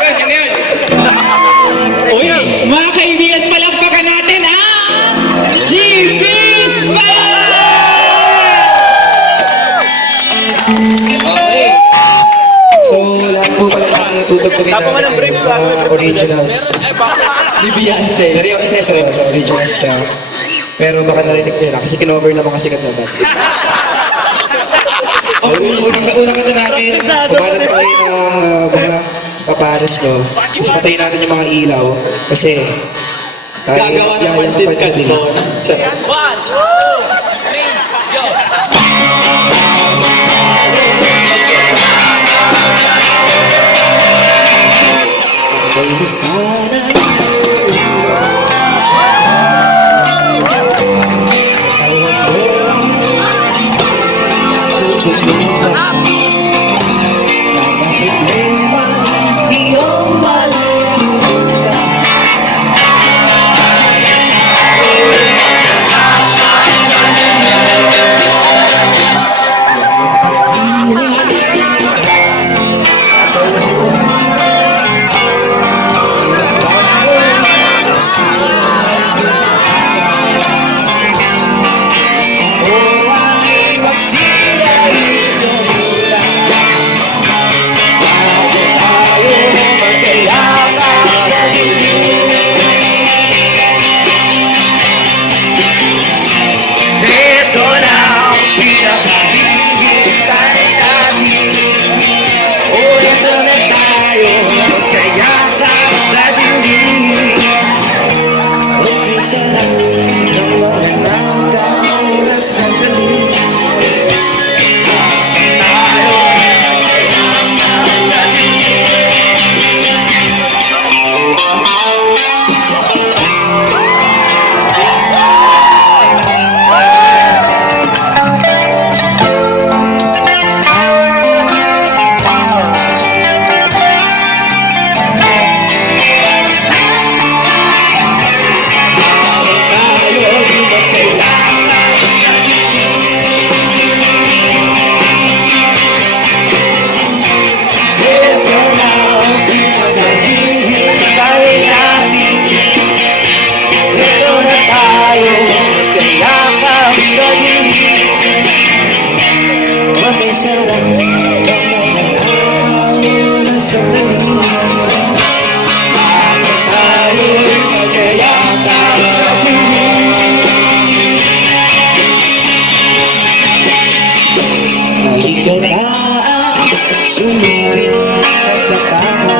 Yan yun. Uy, mga kaibigan, palakpakan natin ang GB's Okay. So, lahat po pala natin tutugtugin natin ay mga originals. Ni Beyonce. Seryoso, originals siya. Pero baka narinig nila kasi kinover na mga sikat na band. Unang kanta namin, kumalat pa kayo ng mga kapares ko. Tapos patayin natin yung mga ilaw. Kasi, Gagawa ng pansit yayakapan siya nila. canton. Baby, sana sumipit na sa kama.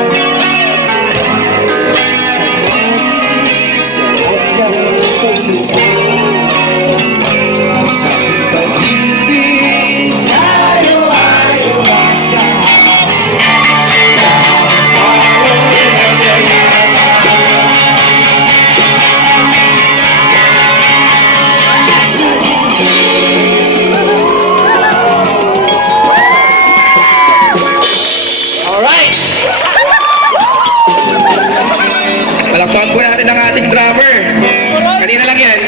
Kanatin sa lahat ng pagsasama. Sa ating pag-ibig tayo ay umasa. Palakpakan po natin ang ating drummer. Kanina lang yan.